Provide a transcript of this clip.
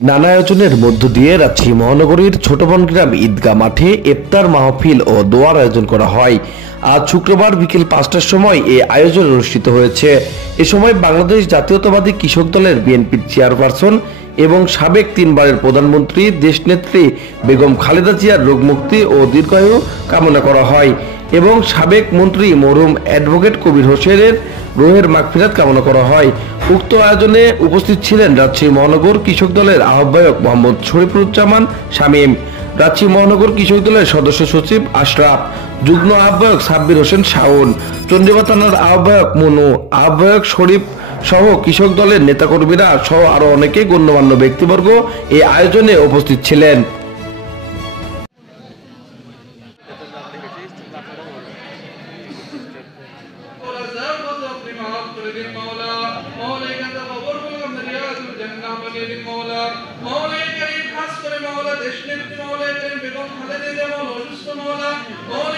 নানা আয়োজনের মধ্য দিয়ে রাজশাহী মহানগরীর ছোটবনগ্রাম ঈদগাহ মাঠে ইফতার মাহফিল ও দোয়ার আয়োজন করা হয়। আজ শুক্রবার বিকেল 5টার সময় এই আয়োজন অনুষ্ঠিত হয়েছে। এ সময় বাংলাদেশ জাতীয়তাবাদী কৃষক দলের বিএনপির চেয়ারপারসন এবং সাবেক 3বারের প্রধানমন্ত্রী দেশনেত্রী বেগম খালেদা জিয়ার রোগমুক্তি ও দীর্ঘায়ু কামনা করা হয় এবং সাবেক মন্ত্রী মরহুম অ্যাডভোকেট কবির হোসেনের রুহের মাগফিরাত কামনা করা হয়। উক্ত আয়োজনে উপস্থিত ছিলেন রাজশাহী মহানগর কৃষক দলের আহ্বায়ক মোহাম্মদ শরীফুজ্জামান শামীম, রাজশাহী মহানগর কৃষক দলের সদস্য সচিব আশরাফ, যুগ্ম আহ্বায়ক সাব্বির হোসেন শাওন, চন্ডিবা থানার আহ্বায়ক মনু, আহ্বায়ক শরীফ সহ কৃষক দলের নেতাকর্মীরা সহ আরো অনেকে গণ্যমান্য ব্যক্তিবর্গ এই আয়োজনে উপস্থিত ছিলেন। মৌলা